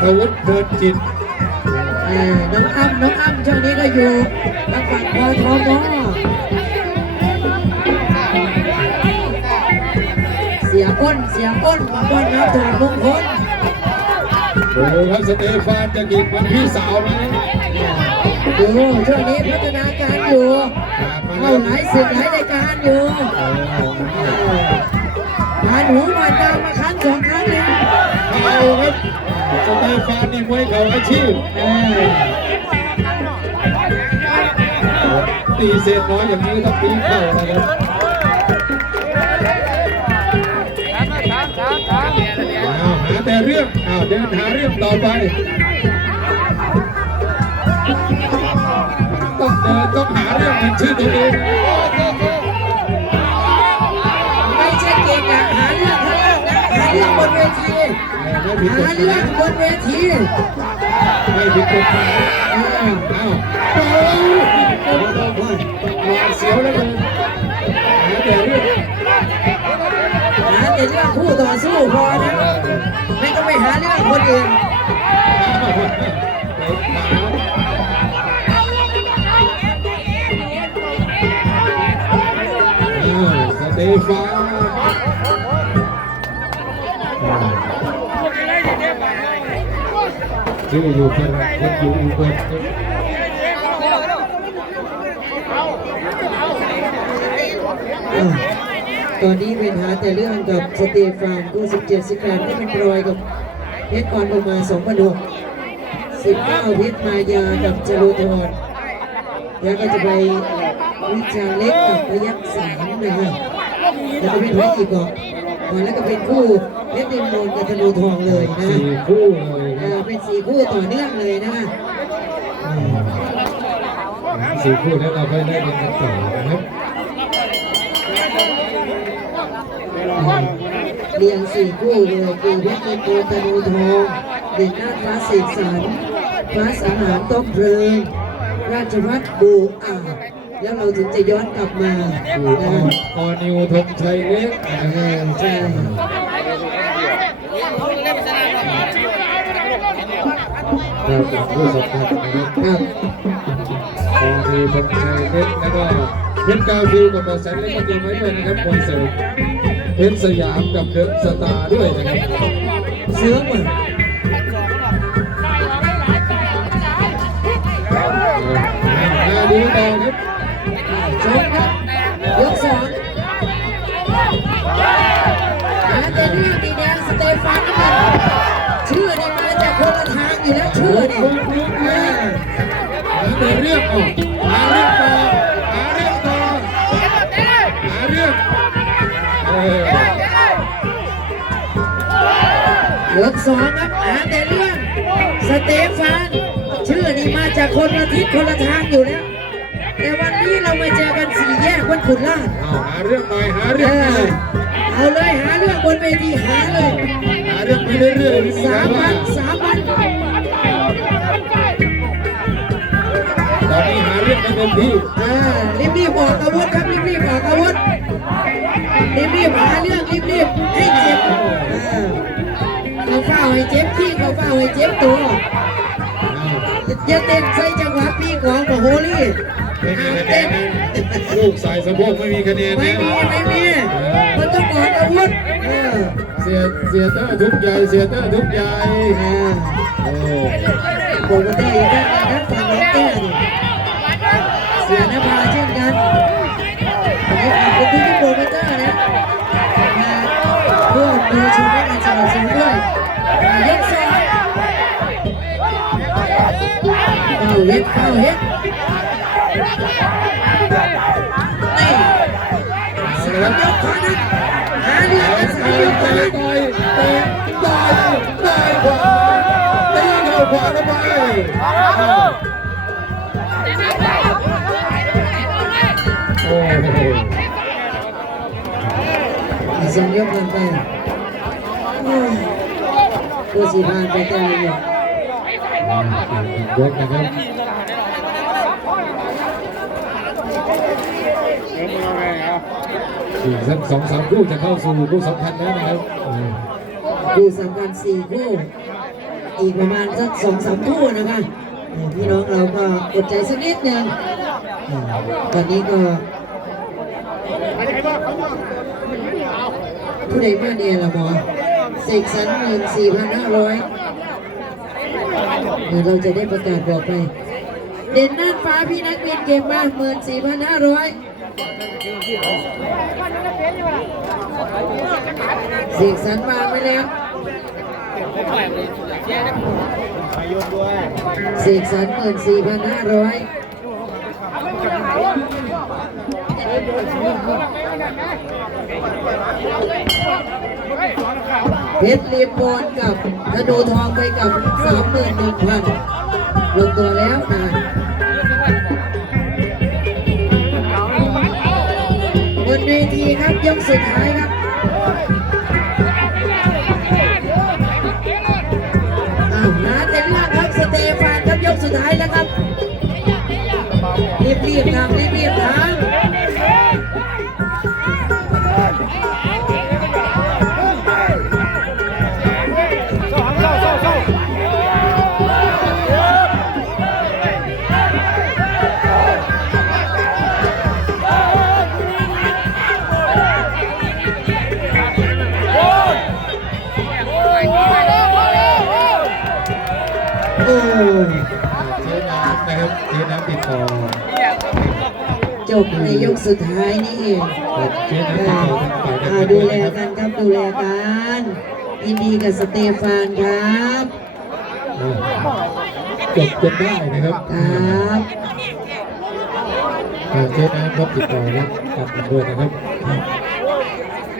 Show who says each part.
Speaker 1: ทวุฒิเพลินจิต
Speaker 2: เออน้องอ้ำน้องอ้ำช่วงนี้ก็อยู่ทางฝั่งพอทมเสียก้นเสียก้นมาก้นน้ำถูกมงคล
Speaker 1: ดูครับสเตฟานจะกินเหมันพี่สาวไหม
Speaker 2: ดูช่วงนี้พัฒนาการอยู่
Speaker 1: ผ่านมา
Speaker 2: เข้าหลายศึกหลายรายการอยู่
Speaker 1: เออ
Speaker 2: เออผ่านหูผ่านตามา ส
Speaker 1: เตฟานนี่มวยเขาอาชีพตีเศษน้อยอย่างนี้ต้องตีเข่านะครับหาแต่เรื่องอ้าวเดินหาเรื่องต่อไป ต้องเดินต้องหาเรื่องเป็นชื่อตัวเอง
Speaker 2: ไม่
Speaker 1: ผิดก
Speaker 2: หาเรื่อ
Speaker 1: มางย
Speaker 2: บนเวที
Speaker 1: ไม่ผิดกฎหมาย
Speaker 2: เออ
Speaker 1: อ้าวโอ้ยหวาดเสียวแล้วเลยหาแต่เรื่อง
Speaker 2: หาแต่เรื่องคู่ต่อสู้พอนะไม่ต้องไปหาเรื่องคนอื่น
Speaker 1: สเตฟาน ชื่ออยู่กันคนอยู่อยู่กัน
Speaker 2: ตอนนี้เป็นหาแต่เรื่องกับสเตฟานกู้17 สิกรัมที่เป็นรอยกับเพชรกรประมาณ2พันหก19เพชรมายากับจรุธรแล้วก็จะไปวิชารเล็กกับพยักษ์สามนะฮะแล้วก็เป็นพระอีกเก่อนแล้วก็เป็นคู่เพชรเดิมโนนกับธนูทองเลยนะ
Speaker 1: คู่เลย
Speaker 2: สี่คู่ต่อเนื่องเลยนะ
Speaker 1: สี่คู่แล้วเราค่อยได้เป็นกันต่อนะครับ
Speaker 2: เรียงสี่คู่เลยคือเพชรดิมโนนธนูทองเด่นหน้าฟ้าเสกสรรฟ้าสาหารต้มเพลิง ราชวัฒน์บูอ่าวแล้วเราถึงจะย้อนกลับมา
Speaker 1: คู่
Speaker 2: นะ
Speaker 1: ออนิวธงชัยเล็ก
Speaker 2: เออใช่
Speaker 1: ครับผู้สำคัญนะครับ
Speaker 2: ครับ
Speaker 1: ออนิวธงชัยเพชรแล้วก็เพชรกาฟิวกับเปอร์เซ็นต์เล็กก็ตีไว้ด้วยนะครับคอนเสิร์ตเพชรสยามกับเดอะสตาร์ด้วยนะครับ
Speaker 2: เสือเหมือน
Speaker 1: ดูต่อครับ
Speaker 2: อยู่แล้วชื่อนี่เออ
Speaker 1: หาแต่เรื่องออกหาเรื่องต่อหาเรื่องต่อหาเรื่องเออย
Speaker 2: กสองครับหาแต่เรื่องสเตฟาน ชื่อนี่มาจากคนละทิศคนละทางอยู่แล้ว แต่วันนี้เรามาเจอกันสี่แยกวันขุนลาด
Speaker 1: เอาหาเรื่องหน่อยหา
Speaker 2: เอ
Speaker 1: เรื่องหน่อ
Speaker 2: อยเอาเลยหาเรื่องบนเวทีหาเลย
Speaker 1: หาเรื่องไปเรื่อยๆพี่
Speaker 2: สาม
Speaker 1: ว่า
Speaker 2: พันสาม
Speaker 1: เรื่องกันเต็มที่
Speaker 2: อ่ารีบรีบๆออกอาวุธครับรีบรีบๆออกอาวุธรีบรีบๆหาเรื่องรีบรีบๆให้เจ็บอ่าเขาเฝ้าให้เจ็บที่เขาเฝ้าให้เจ็บตัวอย่าเต้นใส่จังหวะปีของกับโฮลี่
Speaker 1: ไม่มี
Speaker 2: ห้าม
Speaker 1: คะแน
Speaker 2: เต้
Speaker 1: น
Speaker 2: น
Speaker 1: นะลูกสายสะโพกไม่มีคะแนน
Speaker 2: ไม่
Speaker 1: นะ
Speaker 2: มีไม่มีมันต้องออกอาวุธเออ
Speaker 1: เสียเสียเตอร์ทุกใหญ่เสียเตอร์ทุกใหญ่
Speaker 2: อ่า
Speaker 1: โอ้
Speaker 2: โบกเตอร์อีกท่านนะครับฝั่ง เข้าเฮ็ดเข้าเฮ็ดนี่
Speaker 1: เอา
Speaker 2: สา
Speaker 1: ละ
Speaker 2: ม
Speaker 1: ค
Speaker 2: ย
Speaker 1: รับ
Speaker 2: กขวานั้นหาเรื่องกันสามยกขวานั้น
Speaker 1: ต่อยต่อยต่อยต่อยขวาตีเข้าขวาเข้าไปโอ้โห
Speaker 2: อีกสองยกกันไปโอ้ยตัวสีพานไปแต่ละยก
Speaker 1: ยกนะครับสี่สักสองสามคู่จะเข้าสู่คู่สำคัญแล้วนะครับ
Speaker 2: คู่สำคัญสี่คู่ อีกประมาณสักสองสามคู่นะคะพี่น้องเราก็อดใจสักนิดนึ่งเอ่อตอนนี้ก็ผู้ใดมาเนี่ยละหมอเสกสรรหมื่นสี่พันห้าร้อย เดี๋ยวเราจะได้ประกาศบอกไป เด่นน่านฟ้าพี่นักบินเก็บมาหมื่นสี่พันห้าร้อยเสกสรรมาไปแล้วเสกสรรหมื่นสี่พันห้าร้อย เพชรลีมโบนกับธนูทองไปกับสามหมื่นหนึ่งพันลงตัวแล้วนะบนเวทีครับยกสุดท้ายครับอ้าวหาเต็มล่างครับสเตฟานครับยกสุดท้ายแล้วครับรีบรีบๆทำรีบรีบๆ โอ้
Speaker 1: เจ๊น้ำนะครับเจ๊น้ำติดต่อ
Speaker 2: จบในยกสุดท้ายนี่เอง
Speaker 1: ครับเจ๊น้ำติดต่อทางฝ่าย
Speaker 2: อ่า
Speaker 1: การ
Speaker 2: ดู
Speaker 1: เงิ
Speaker 2: แล
Speaker 1: นนะค
Speaker 2: กั
Speaker 1: รับ
Speaker 2: นครับดูแลกันยินดีกับสเตฟานครับ
Speaker 1: อ่าจบจนได้นะครับ
Speaker 2: ครับ
Speaker 1: อ่าเจ๊น้ำครับติดต่อนะกลับมาด้วยนะครับ
Speaker 2: ครับ